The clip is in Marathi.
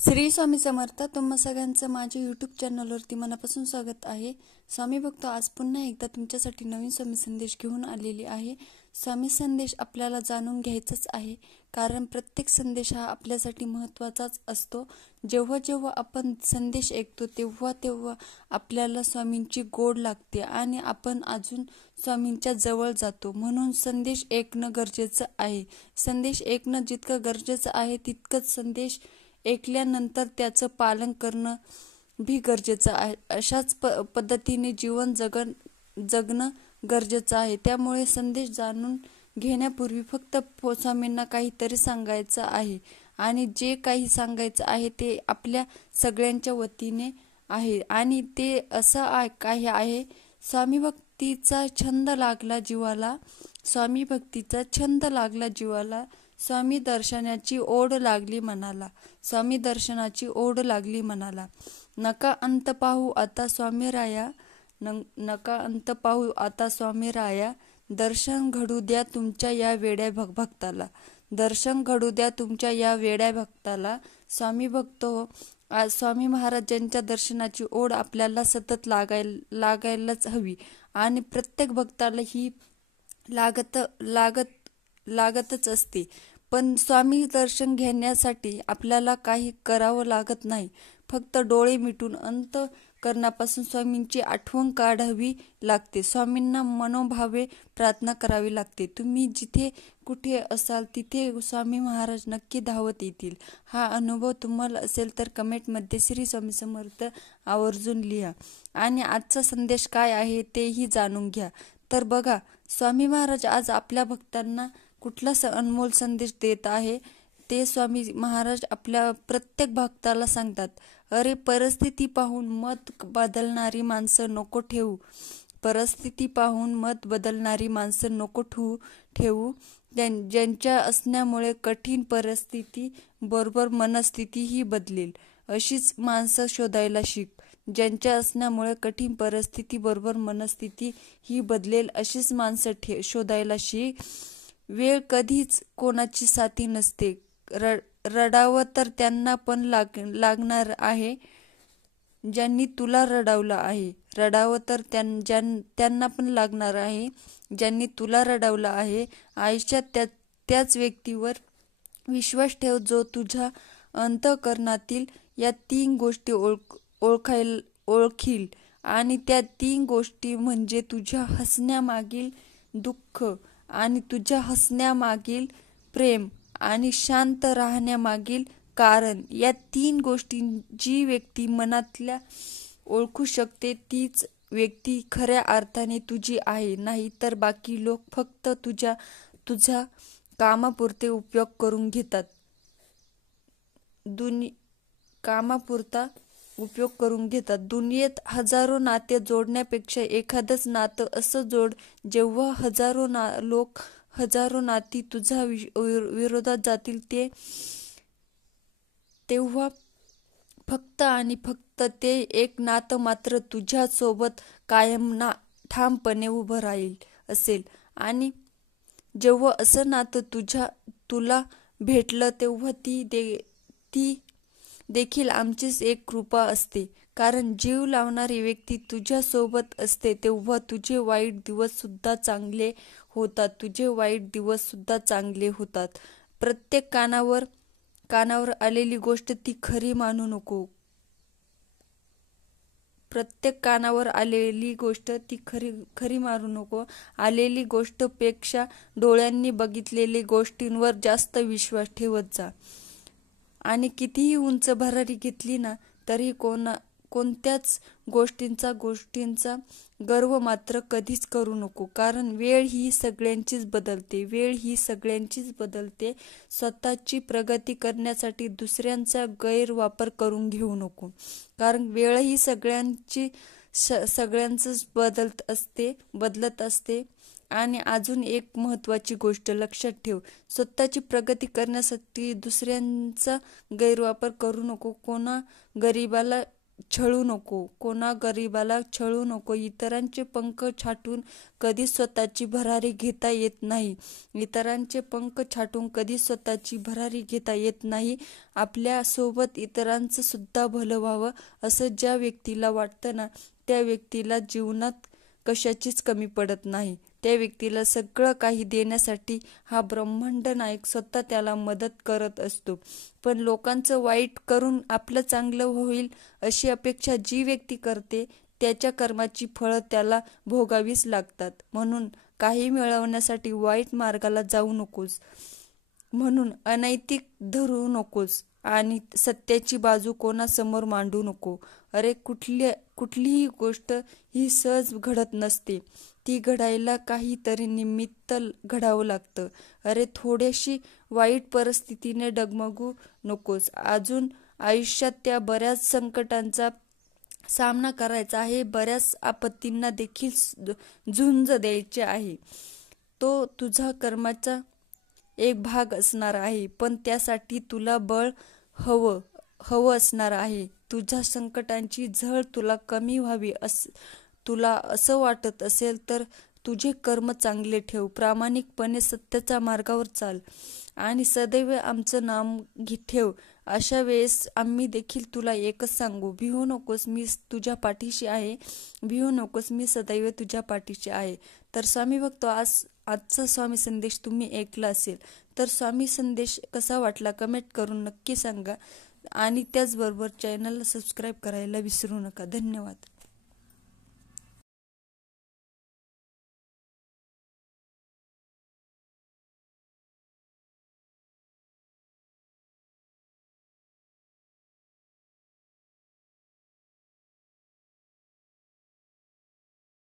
श्री स्वामी समर्थ. तुम्हा सगळ्यांचं माझ्या यूट्यूब चॅनलवरती मनापासून स्वागत आहे. स्वामी भक्त आज पुन्हा एकदा तुमच्यासाठी नवीन स्वामी संदेश घेऊन आलेली आहे. स्वामी संदेश आपल्याला जाणून घ्यायचाच आहे, कारण प्रत्येक संदेश हा आपल्यासाठी महत्त्वाचाच असतो. जेव्हा जेव्हा आपण संदेश ऐकतो तेव्हा तेव्हा आपल्याला स्वामींची गोड लागते आणि आपण अजून स्वामींच्या जवळ जातो. म्हणून संदेश ऐकणं गरजेचं आहे. संदेश ऐकणं जितकं गरजेचं आहे तितकंच संदेश ऐकल्यानंतर त्याचं पालन करणं भी गरजेचं आहे. अशाच पद्धतीने जीवन जगणं गरजेचं आहे. त्यामुळे संदेश जाणून घेण्यापूर्वी फक्त स्वामींना काहीतरी सांगायचं आहे आणि जे काही सांगायचं आहे ते आपल्या सगळ्यांच्या वतीने आहे आणि ते असं काही आहे. स्वामी भक्तीचा छंद लागला जीवाला, स्वामी भक्तीचा छंद लागला जीवाला, स्वामी दर्शनाची ओढ लागली मनाला, स्वामी दर्शनाची ओढ लागली मनाला. नका अंत पाहू आता स्वामी राया, नका अंत पाहू आता स्वामी राया. दर्शन घडू द्या तुमच्या या वेड्या भक्ताला, दर्शन घडू द्या तुमच्या या वेड्या भक्ताला. स्वामी भक्त हो, आज स्वामी महाराजांच्या दर्शनाची ओढ आपल्याला सतत लागायलाच हवी आणि प्रत्येक भक्ताला ही लागतच असते. पण स्वामी दर्शन घेण्यासाठी आपल्याला काही करावं लागत नाही. फक्त डोळे मिटून अंतःकरणापासून स्वामींची आठवण काढावी लागते. स्वामींना मनोभावे प्रार्थना करावी लागते. तुम्ही जिथे कुठे असाल तिथे स्वामी महाराज नक्की धावत येतील. हा अनुभव तुम्हाला असेल तर कमेंटमध्ये श्री स्वामी समर्थ आवर्जून लिहा आणि आजचा संदेश काय आहे तेही जाणून घ्या. तर बघा, स्वामी महाराज आज आपल्या भक्तांना कुठला अनमोल संदेश देत आहे ते स्वामी महाराज आपल्या प्रत्येक भक्ताला सांगतात. अरे, परिस्थिती पाहून मत बदलणारी माणसं नको ठेवू, परिस्थिती पाहून मत बदलणारी माणसं नको ठेवू. ज्यांच्या असण्यामुळे कठीण परिस्थिती बरोबर मनस्थितीही बदलेल अशीच माणसं शोधायला शिक. ज्यांच्या असण्यामुळे कठीण परिस्थिती बरोबर मनस्थिती ही बदलेल अशीच माणसं शोधायला शिक. वेळ कधीच कोणाची साथी नसते. रडावं तर त्यांना पण लागणार आहे ज्यांनी तुला रडवलं आहे. रडावं तर त्यांना पण लागणार आहे ज्यांनी तुला रडवलं आहे. आयुष्यात त्याच व्यक्तीवर विश्वास ठेव जो तुझ्या अंतःकरणातील या 3 गोष्टी ओळखील आणि त्या 3 गोष्टी म्हणजे तुझ्या हसण्यामागील दुःख आणि तुझ्या हसण्यामागील प्रेम आणि शांत राहण्यामागील कारण. या 3 गोष्टी जी व्यक्ती मनातल्या ओळखू शकते तीच व्यक्ती खऱ्या अर्थाने तुझी आहे. नाही तर बाकी लोक फक्त तुझ्या कामापुरते उपयोग करून घेतात. कामापुरता उपयोग करून घेतात. दुनियेत हजारो नाते जोडण्यापेक्षा एखादंच नातं असं जोड जेव्हा हजारो नाती तुझ्या विरोधात जातील तेव्हा फक्त आणि फक्त ते एक नातं मात्र तुझ्या सोबत कायम ठामपणे उभं राहील असेल. आणि जेव्हा असं नातं तुला भेटलं तेव्हा ती देखील आमचीच एक कृपा असते. कारण जीव लावणारी व्यक्ती तुझ्या सोबत असते तेव्हा तुझे वाईट दिवस सुद्धा चांगले होतात. तुझे वाईट दिवस सुद्धा चांगले होतात. प्रत्येक कानावर आलेली गोष्ट ती खरी मानू नको. प्रत्येक कानावर आलेली गोष्ट ती खरी मानू नको. आलेली गोष्ट पेक्षा डोळ्यांनी बघितलेल्या गोष्टींवर जास्त विश्वास ठेवत जा. आणि कितीही उंच भरारी घेतली ना तरी कोणत्याच गोष्टींचा गर्व मात्र कधीच करू नको. कारण वेळ ही सगळ्यांचीच बदलते. स्वतःची प्रगती करण्यासाठी दुसऱ्यांचा गैरवापर करून घेऊ नको. कारण वेळ ही सगळ्यांचंच बदलत असते. आणि अजून एक महत्त्वाची गोष्ट लक्षात ठेव, स्वतःची प्रगती करण्यासाठी दुसऱ्यांचा गैरवापर करू नको. कोणा गरीबाला छळू नको, कोणा गरिबाला छळू नको. इतरांचे पंख छाटून कधी स्वतःची भरारी घेता येत नाही. इतरांचे पंख छाटून कधी स्वतःची भरारी घेता येत नाही. आपल्या सोबत इतरांचं सुद्धा भलं व्हावं असं ज्या व्यक्तीला वाटतं ना, त्या व्यक्तीला जीवनात कशाचीच कमी पडत नाही. त्या व्यक्तीला सगळं काही देण्यासाठी हा ब्रह्मांड नायक स्वतः त्याला मदत करत असतो. पण लोकांचं वाईट करून आपलं चांगलं होईल अशी अपेक्षा जी व्यक्ती करते, त्याच्या कर्माची फळं त्याला भोगावीच लागतात. म्हणून काही मिळवण्यासाठी वाईट मार्गाला जाऊ नकोस, म्हणून अनैतिक धरू नकोस आणि सत्याची बाजू कोणासमोर मांडू नको. अरे कुठलीही गोष्ट ही सहज घडत नसते. ती घडायला काहीतरी निमित्त घडावं लागतं. अरे थोडीशी वाईट परिस्थितीने डगमगू नकोस. अजून आयुष्यात त्या बऱ्याच संकटांचा सामना करायचा आहे. बऱ्याच आपत्तींना देखील झुंज द्यायची आहे. तो तुझा कर्माचा एक भाग असणार आहे. पण त्यासाठी तुला बळ हवं असणार आहे. तुझ्या संकटांची झळ तुला कमी व्हावी तुला असं वाटत असेल तर तुझे कर्म चांगले ठेव. प्रामाणिकपणे सत्याच्या मार्गावर चाल आणि सदैव आमचं नाम ठेव. अशा वेळेस आम्ही देखील तुला एकच सांगू, भिवू नकोस, मी तुझ्या पाठीशी आहे. भिवू नकोस, मी सदैव तुझ्या पाठीशी आहे. तर स्वामी भक्त आजचा स्वामी संदेश तुम्ही ऐकला असेल तर स्वामी संदेश कसा वाटला कमेंट करून नक्की सांगा आणि त्याचबरोबर चॅनलला सबस्क्राईब करायला विसरू नका. धन्यवाद.